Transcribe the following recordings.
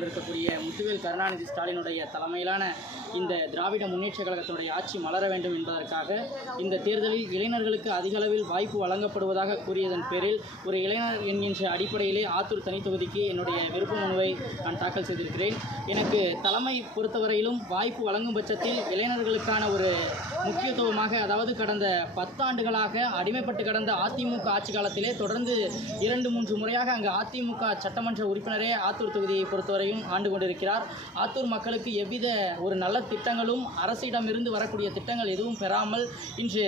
கொண்டிருக்கக்கூடிய முத்துவேல் கருணாநிதி ஸ்டாலினுடைய தலைமையிலான இந்த திராவிட முன்னேற்றக் கழகத்தினுடைய ஆட்சி மலர வேண்டும் என்பதற்காக இந்த தேர்தலில் இளைஞர்களுக்கு அதிக அளவில் வாய்ப்பு வழங்கப்படுவதாக கூறியதன் பேரில் ஒரு இளைஞர் என்கின்ற அடிப்படையிலே ஆத்தூர் தனி தொகுதிக்கு என்னுடைய விருப்ப மனுவை நான் தாக்கல் செய்திருக்கிறேன். எனக்கு தலைமை பொறுத்தவரையிலும் வாய்ப்பு வழங்கும் பட்சத்தில் இளைஞர்களுக்கான ஒரு முக்கியத்துவமாக, அதாவது கடந்த 10 ஆண்டுகளாக அடிமைப்பட்டு கடந்த அதிமுக ஆட்சி காலத்திலே தொடர்ந்து 2-3 முறையாக அங்கு அதிமுக சட்டமன்ற உறுப்பினரே ஆத்தூர் தொகுதியை பொறுத்தவரையும் ஆண்டு கொண்டிருக்கிறார். ஆத்தூர் மக்களுக்கு எவ்வித ஒரு நல்ல திட்டங்களும் அரசிடமிருந்து வரக்கூடிய திட்டங்கள் எதுவும் பெறாமல் இன்று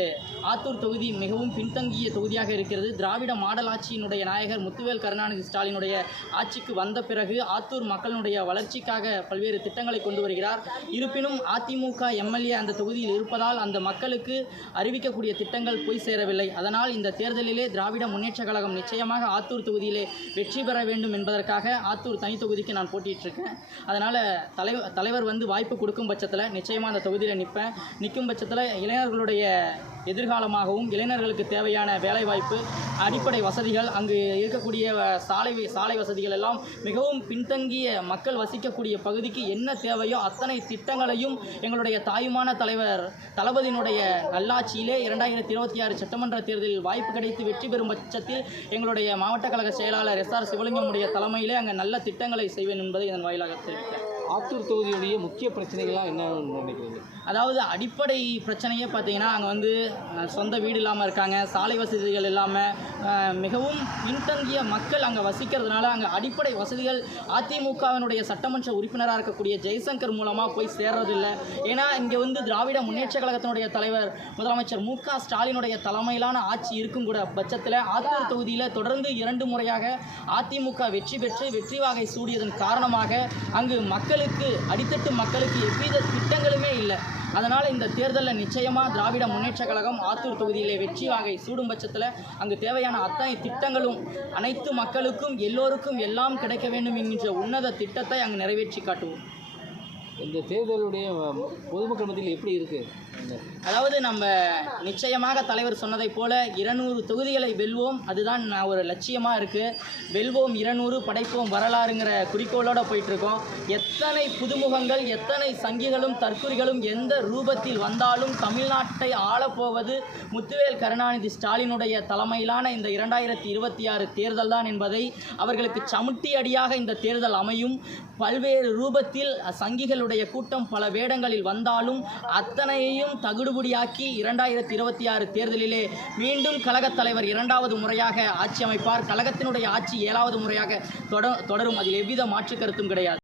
ஆத்தூர் தொகுதி மிகவும் பின்தங்கிய தொகுதியாக இருக்கிறது. திராவிட மாடல் ஆட்சியினுடைய நாயகர் முத்துவேல் கருணாநிதி ஸ்டாலினுடைய ஆட்சிக்கு வந்த பிறகு ஆத்தூர் மக்களுடைய வளர்ச்சிக்காக பல்வேறு திட்டங்களை கொண்டு வருகிறார். இருப்பினும் அதிமுக எம்எல்ஏ அந்த தொகுதியில் இருப்பதால் அந்த மக்களுக்கு அறிவிக்கக்கூடிய திட்டங்கள் போய் சேரவில்லை. அதனால் இந்த தேர்தலிலே திராவிட முன்னேற்றக் கழகம் நிச்சயமாக ஆத்தூர் தொகுதியிலே வெற்றி பெற வேண்டும் என்பதற்காக ஆத்தூர் தனி தொகுதிக்கு நான் போட்டியிட்டிருக்கேன். அதனால் தலைவர் வாய்ப்பு கொடுக்கும் பட்சத்தில் நிச்சயமாக அந்த தொகுதியில் நிற்கும் பட்சத்தில் இளைஞர்களுடைய எதிர்காலமாகவும் இளைஞர்களுக்கு தேவையான வேலைவாய்ப்பு, அடிப்படை வசதிகள், அங்கு இருக்கக்கூடிய சாலை வசதிகள் எல்லாம் மிகவும் பின்தங்கிய மக்கள் வசிக்கக்கூடிய பகுதிக்கு என்ன தேவையோ அத்தனை திட்டங்களையும் எங்களுடைய தாயுமான தலைவர் தளபதியினுடைய நல்லாட்சியிலே 2026 சட்டமன்ற தேர்தலில் வாய்ப்பு கிடைத்து வெற்றி பெறும் பட்சத்தில் எங்களுடைய மாவட்ட கழக செயலாளர் SR சிவலிங்கமுடைய தலைமையிலே அங்கே நல்ல திட்டங்களை செய்வேன் என்பதை இதன் வாயிலாக தெரிவித்தேன். ஆத்தூர் தொகுதியுடைய முக்கிய பிரச்சனைகள்லாம் என்னன்னு நினைக்கிறீங்க? அதாவது அடிப்படை பிரச்சனையே பார்த்தீங்கன்னா, அங்கே சொந்த வீடு இல்லாமல் இருக்காங்க, சாலை வசதிகள் இல்லாமல் மிகவும் பின்தங்கிய மக்கள் அங்கே வசிக்கிறதுனால அங்கே அடிப்படை வசதிகள் அதிமுகவினுடைய சட்டமன்ற உறுப்பினராக இருக்கக்கூடிய ஜெய்சங்கர் மூலமாக போய் சேர்றதில்லை. ஏன்னா இங்கே திராவிட முன்னேற்றக் கழகத்தினுடைய தலைவர் முதலமைச்சர் மு க ஸ்டாலினுடைய தலைமையிலான ஆட்சி இருக்கும் கூட பட்சத்தில் ஆத்தூர் தொகுதியில் தொடர்ந்து 2 முறையாக அதிமுக வெற்றி பெற்று வெற்றி வாகை சூடியதன் காரணமாக அங்கு அடித்தட்டு மக்களுக்கு எவ்வித திட்டங்களுமே இல்லை. அதனால் இந்த தேர்தலில் நிச்சயமாக திராவிட முன்னேற்றக் கழகம் ஆத்தூர் தொகுதியிலே வெற்றி வாகை சூடும் பட்சத்தில் அங்கு தேவையான அத்தனை திட்டங்களும் அனைத்து மக்களுக்கும் எல்லோருக்கும் எல்லாம் கிடைக்க வேண்டும் என்கின்ற உன்னத திட்டத்தை அங்கு நிறைவேற்றி காட்டுவோம். இந்த தேர்தலுடைய பொதுமக்கள் மத்தியில் எப்படி இருக்குது? அதாவது நம்ம நிச்சயமாக தலைவர் சொன்னதைப் போல 200 தொகுதிகளை வெல்வோம், அதுதான் ஒரு லட்சியமாக இருக்குது. வெல்வோம் 200 படைப்போம் வரலாறுங்கிற குறிக்கோளோடு போயிட்டுருக்கோம். எத்தனை புதுமுகங்கள், எத்தனை சங்கிகளும் தற்குறிகளும் எந்த ரூபத்தில் வந்தாலும் தமிழ்நாட்டை ஆளப்போவது முத்துவேல் கருணாநிதி ஸ்டாலினுடைய தலைமையிலான இந்த 2026 தேர்தல் தான் என்பதை அவர்களுக்கு சமுட்டி அடியாக இந்த தேர்தல் அமையும். பல்வேறு ரூபத்தில் சங்கிகளுடைய கூட்டம் பல வேடங்களில் வந்தாலும் அத்தனையையும் தகுடுபடியாக்கி 2026 தேர்தலிலே மீண்டும் கழகத் தலைவர் 2வது முறையாக ஆட்சி அமைப்பார். கழகத்தினுடைய ஆட்சி 7வது முறையாக தொடரும். அதில் எவ்வித மாற்று கருத்தும் கிடையாது.